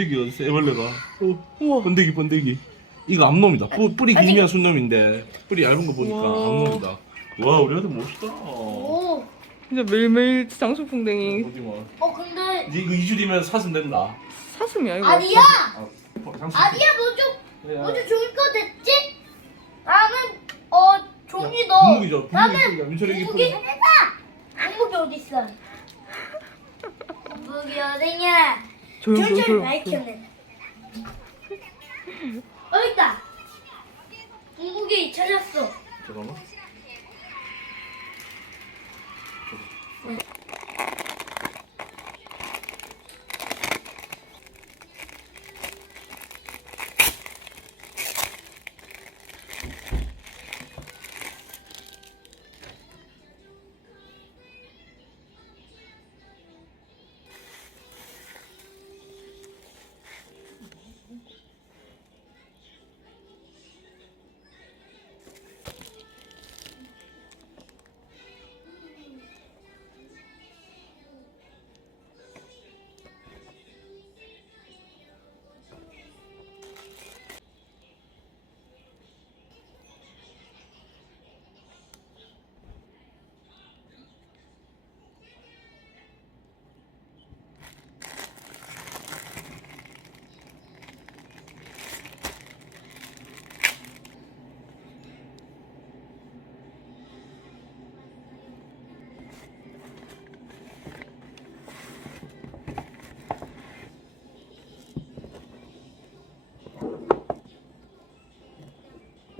번데기가 있어 애벌레가 어, 우와 번데기 번데기 이거 암놈이다 뿌, 뿌리 길면 순놈인데 뿌리 얇은 거 보니까 우와. 암놈이다 와 우리 아들 멋있다 오. 진짜 매일매일 장수풍뎅이 어디 뭐어 근데 이거 2주 뒤면 사슴 된다 사슴이야 이거 아니야. 아, 장수 아니야 먼저 야. 먼저 종이 거 됐지? 나는 어 종이 너. 분무기죠 분무기 나는. 민철이 분무기 해봐. 분무기 어디 있어? 분무기 어디냐? 조용 줄줄 조용 밝혀내. 어 있다. 분무기 찾았어. 잠깐만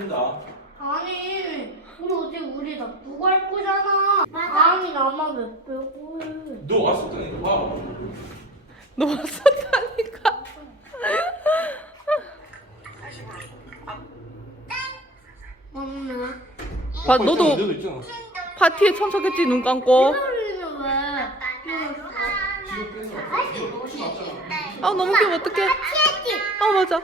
씹는다. 아니 우리 어제 우리 놔두고 할 거잖아. 아니 나만 몇 배고. 해. 너 왔었다니까. 봐 너 왔었다니까. 맞네. 봐, 너도 있잖아 파티에 참석했지 눈 감고? 우리는 왜? 지금 뺐어 혹시 맞잖아 아 너무 귀여워 어떡해? 아 맞아 아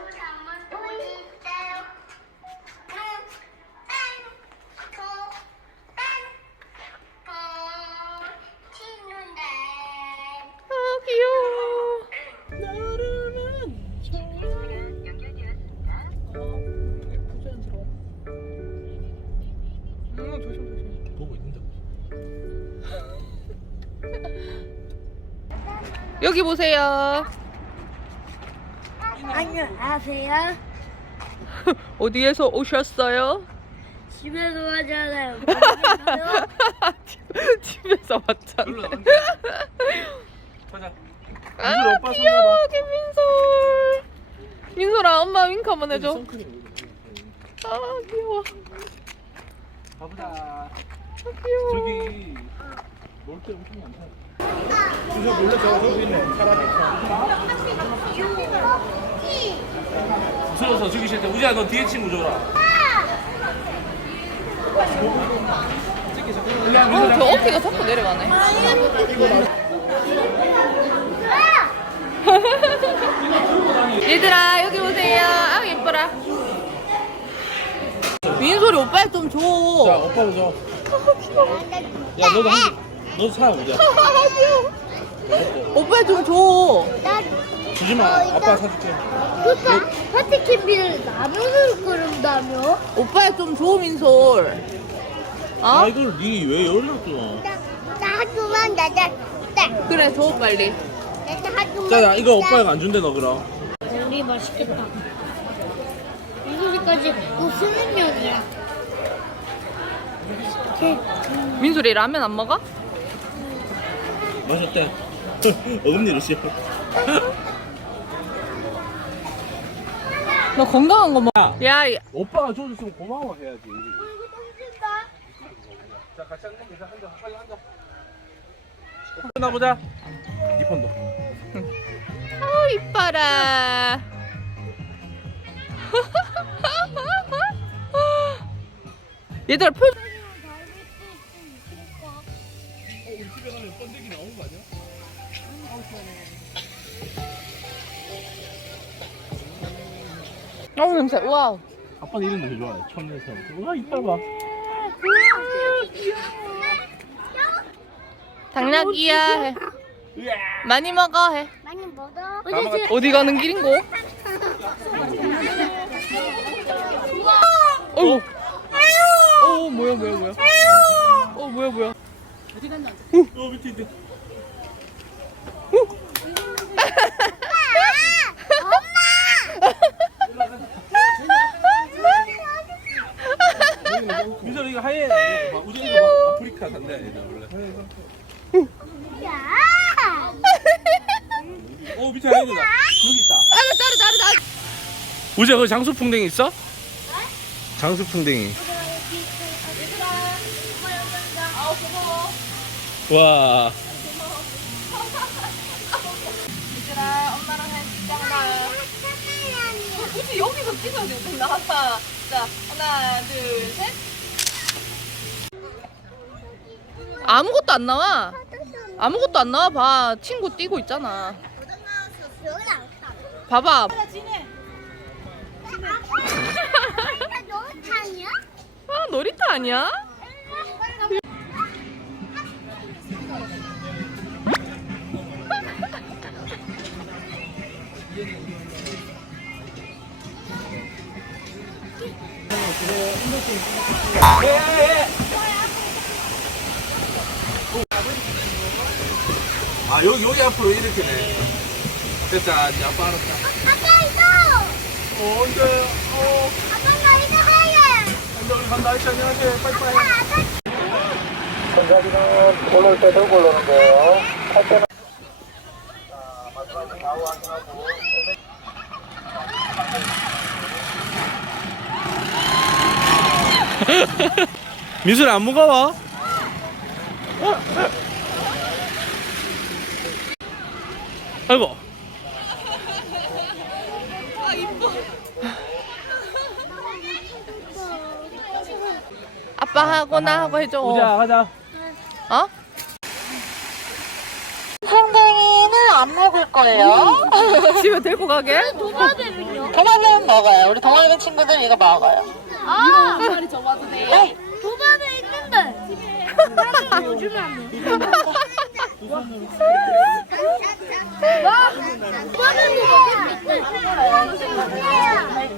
여기 보세요. 안녕하세요. 어디에서 오셨어요? 집에서 하잖아요. 집에서 왔잖아 일로 나 가자. 아 오빠 귀여워 김민솔. 민솔아 엄마 윙크 한번 해줘. 아. 귀여워. 가보자. 아 귀여워. 저기 놀 때 엄청 많다 진짜 몰래 저거 저기 있네. 사람이 무서워서 죽기 싫대 우지야 너 뒤에 친구 줘라. 어, 저 어깨가 자꾸 내려가네. 얘들아 여기 보세요. 아 예뻐라. 민솔이 오빠 좀 줘. 자 오빠 보자 야 너도 한 개. 너 사, 우자. 오빠 좀 줘. 나 주지 마. 아빠 사줄게. 그니까 파티캐비를 라면으로 끓인다며? 오빠 좀 줘, 민솔. 아, 어? 이걸 니왜 열렸어? 나 하지만 나자 딱 그래, 줘, 빨리. 나자 하지만 자, 나 이거 오빠가 안 준대, 너 그럼. 우리 맛있겠다 이거까지 또 쓰는 면이야 민솔이 라면 안 먹어? 맛있대. 어금니를 씹어. 너 건강한 거 먹어. 야, 이- 오빠가 줘줬으면 고마워해야지. 자, 같이 앉는 게 앉아. 빨리 앉아. 끝나 보자. 이 판도. 어, 이뻐라. 얘들아, 표. 번데기 나오는 거 아니야? 어, 냄새. 우와. 아빠는 이런 거 되게 좋아해. 천년사. 와, 이빨 봐. 당나귀야. 해. 많이 먹어. 해. 많이 먹어. 어디 가는 길인고? 어우. 어, 뭐야, 뭐야, 뭐야. 어, 뭐야, 뭐야. 어, 밑에 있대. 민서 이거 하얘. 이거 봐. 아프리카 산대 얘들 원래. 야어 밑에 하얘다. 여기 있다. 따르, 따르, 따르. 우재 그 장수풍뎅이 있어? 장수풍뎅이. 와. 얘들아, 엄마랑 사진 찍자. 굳이 여기서 찍어야 돼. 나왔다. 자, 하나, 둘, 셋. 아무것도 안 나와. 아무것도 안 나와. 봐. 친구 뛰고 있잖아. 봐봐. 아, 놀이터 아니야? 아 여기 여기 앞으로 이렇게네. 됐다 이제 아빠 알았다. 아빠 있어! 어 이제 어 아빠 나 이거 해야 이제 우리 간다. 아이씨 안녕하세요. 빠이빠이. 전자기는 올라올 때 들고 올라오는 거예요. 할 때는 마지막에 좌우 확인하고 민수는 안 무거워? 아이고. 아빠 하고 나 하고 해줘. 우자 가자. 어? 상당히는 안 먹을 거예요. 집에 데리고 가게? 도마뱀은요? 동아뱀 먹어요. 우리 동아뱀 친구들 이거 먹어요. 아! 빨리 접어도 돼. 네. 도마뱀 있는데 나는 요즘에 안 돼. 와! 도마뱀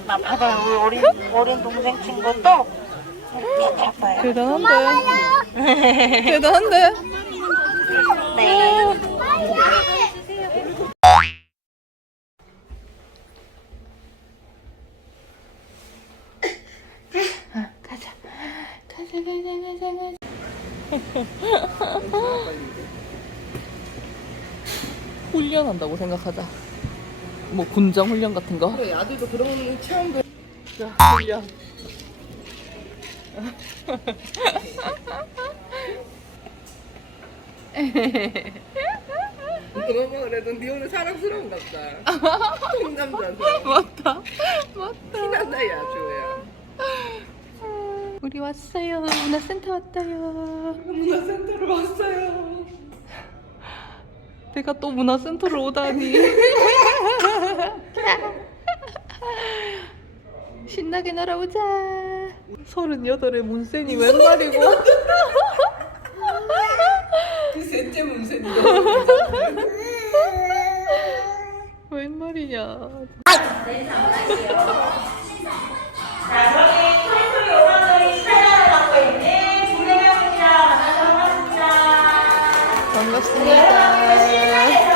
아, 봐봐요. 우리 어린, 어린 동생 친구도 봐봐요. 대단한데. 대단한데. 네. 훈련한다고 생각하자. 뭐 군장 훈련 같은 거? 그래, 아들도 그런 체험도. 자, 훈련. 너무 그래도 니 오늘 사랑스러운 것 같다. 통남자한테 맞다. 맞다. 티난다 야 주호야. 우리 왔어요. 문화센터 왔어요. 문화센터로 왔어요. 내가 또 문화센터로 오다니. 신나게 놀아보자. 서른여덟에 문센이 웬 말이고. 문세 문세 니가 웬 말이냐. 반갑습 니다.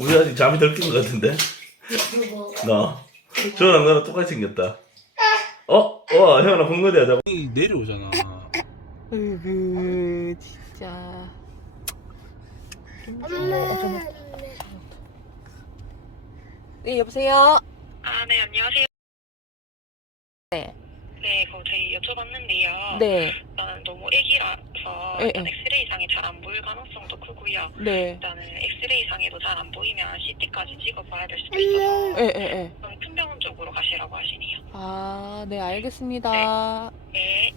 우리 아직 잠이 덜 깬 것 같은데? 나. 저랑 나랑 똑같이 생겼다. 어? 와, 혜연아, 공거대야 잡아. 내려오잖아. 으그 진짜. 네 여보세요. 아, 네, 안녕하세요. 네. 네, 그거 저희 여쭤봤는데요. 네. 일단 너무 애기라서 예, 일단 예. 엑스레이상에 잘 안 보일 가능성도 크고요. 네. 일단은 엑스레이상에도 잘 안 보이면 CT까지 찍어봐야 될 수도 있어서 예, 예, 예. 좀큰 병원 쪽으로 가시라고 하시네요. 아, 네, 알겠습니다. 네.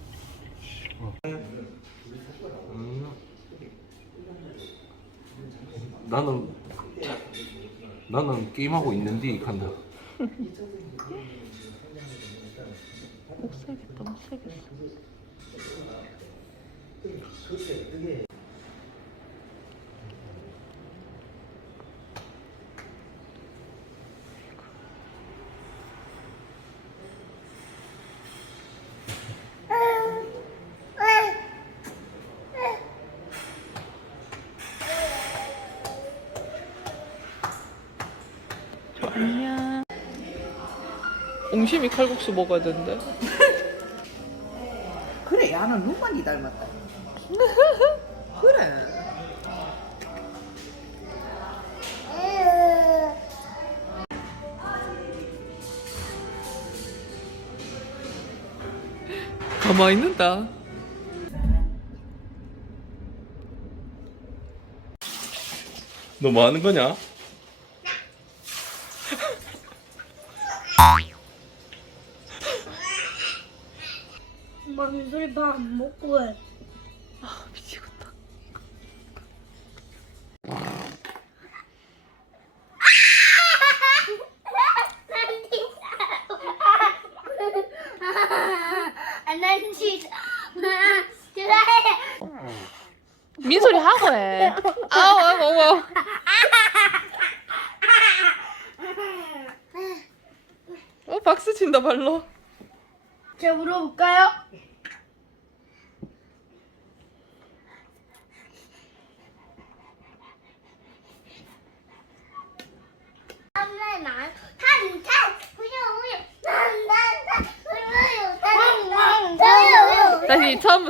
나는, 나는 게임하고 있는데, 간다. 못 살겠어. 저 안녕. 옹심이 칼국수 먹어야 되는데. 그래 야는 루만이 닮았다 그래 가만히 있는다. 너 뭐 하는 거냐? 민소리 하고 해. 아우, 아우, 어머. 어, 박수 친다, 발로. 제가 물어볼까요?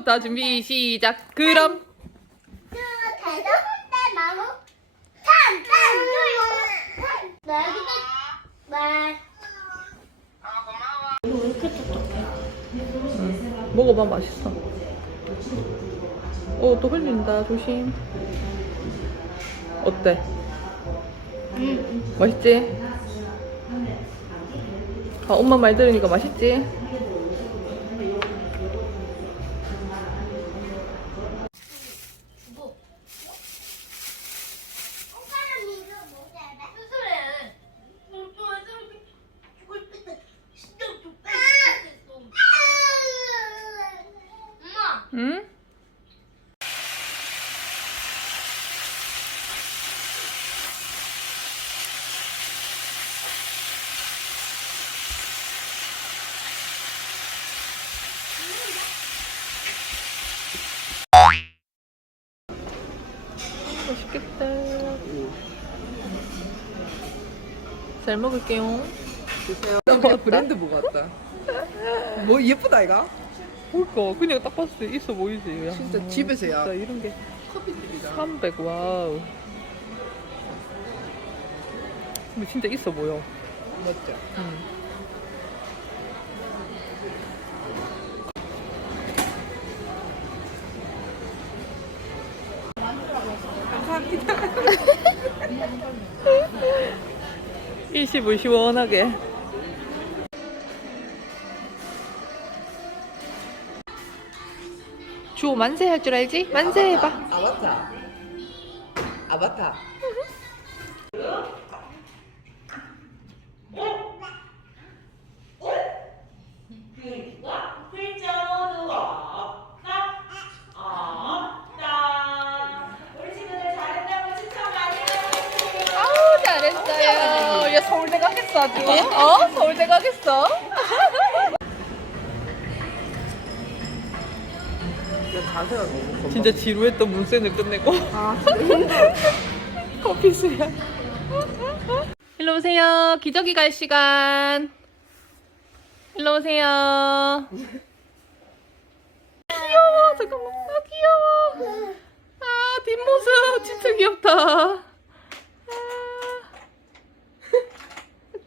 처음부터 준비, 시작. 그럼. 먹어봐, 맛있어. 어, 또 흘린다, 조심. 어때? 맛있지? 아, 엄마 말 들으니까 맛있지? 잘 먹을게요. 나 그냥 브랜드 보고 왔다. 뭐 예쁘다 이가? 그러니까 그냥 딱 봤을 때 있어 보이지. 야. 진짜 집에서 야. 진짜 이런 게 커피집이다. 300 와우. 근데 진짜 있어 보여. 맞죠? 응. 일시불 시원하게. 주호 만세 할 줄 알지? 만세 해봐. 아바타. 아바타. 아우 잘했어요. 얘 서울대 가겠어 아주. 어? 서울대 가겠어? 자세가 너무 진짜 지루했던 문센을 끝내고. 아 커피 수야. 일로 오세요. 기저귀 갈 시간. 일로 오세요. 귀여워. 잠깐만. 아 귀여워. 아 뒷모습 진짜 귀엽다. 아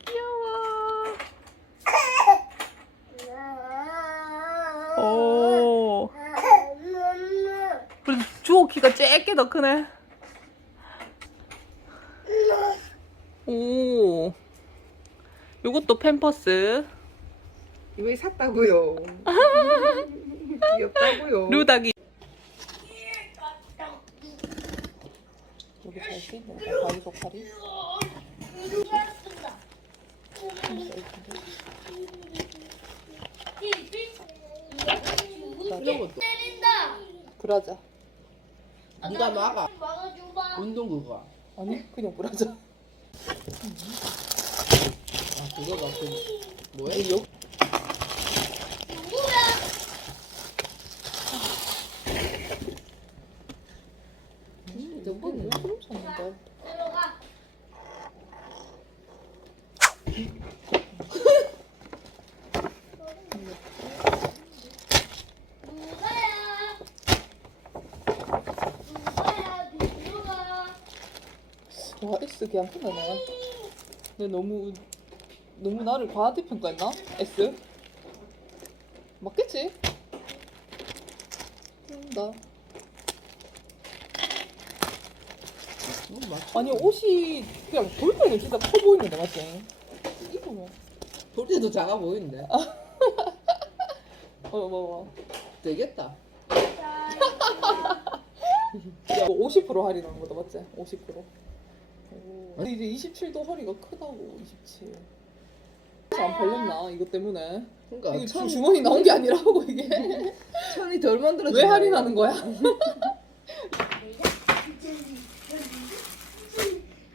귀여워. 오. 주호 키가 쬐게 더 크네. 오. 요것도 팸퍼스. 이거 샀다고요. 귀엽다고요. 루닥이. 여기 잘 쓰이네. 다리. 때린다. 브라자. 네가 막아. 막아줘봐. 운동 그거. 아니 그냥 브라자. 아 그거가 그 뭐야? 여누구야? 누구는 소름 쳤는데. 들어가. 누가야? 누가야? 들어가. 와 S 그냥 끝나네. 근데 너무 너무 나를 과대평가했나? S? 맞겠지? 나 아니 옷이 그냥 볼 때는 진짜 커 보이는데 맞지? 입으면 볼 때도 작아 보이는데. 어 뭐. 되겠다. 야, 50% 할인하는 거다 맞지? 50%. 오. 근데 이제 27도 허리가 크다고 27. 안 팔렸나 이것 때문에? 그러니까 이거 천, 주머니 나온 게 아니라고 이게. 천이 덜 만들어지. 왜 할인하는 거야?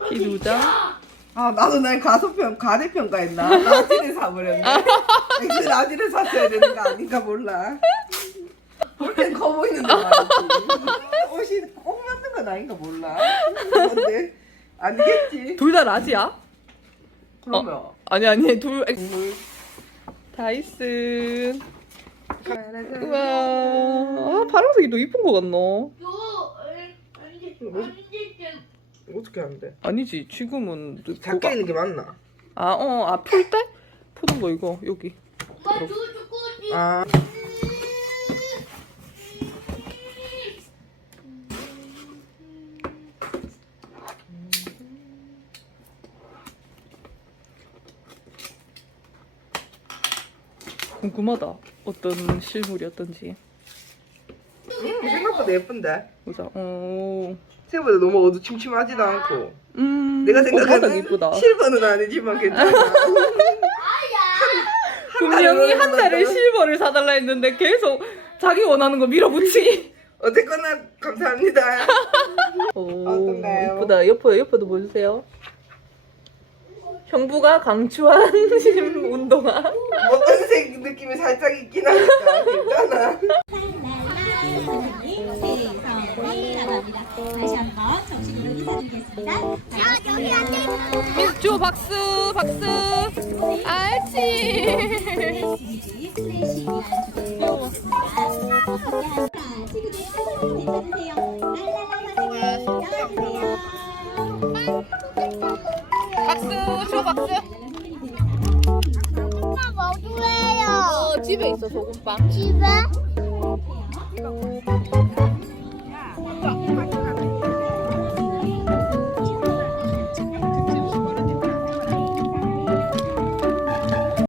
기루장. 아 나도 날 과소평 과대평가했나? 나지를 사버렸네. 엑스 나지를 샀어야 되는 거 아닌가 몰라. 볼땐커 보이는데 말이지. 옷이 꼭 맞는 건 아닌가 몰라. 근데 아니겠지. 둘 다 라지야? 그러면 아니 아니 둘물 다이슨. 우와. 아 파란색이 더 이쁜 거 같노? 요, 언제, 언제쯤 어떻게 하는데? 아니지 지금은 작게 있는 게 맞나? 아어아풀 때? 푸는 거 이거 여기. 엄마 저 초코지. 아 궁금하다. 어떤 실물이었던지. 음, 생각보다 예쁜데. 보자. 어. 생각보다 너무 어두침침하지도 않고. 음. 내가 어, 생각하는 이쁘다. 실버는 아니지만 괜찮아. 분명히 한 달에 실버를 사달라 했는데 계속 자기 원하는 거 밀어붙이기. 어쨌거나 감사합니다. 오, 어떤가요? 이쁘다. 옆에 옆에도 보여주세요. 형부가 강추한 운동화. 어떤 색 느낌이 살짝 있긴 하니까 괜찮아. 한번. 줘 박수 박수. 알지. 박수 줘 박수. 집에 있어 소금빵. 집에?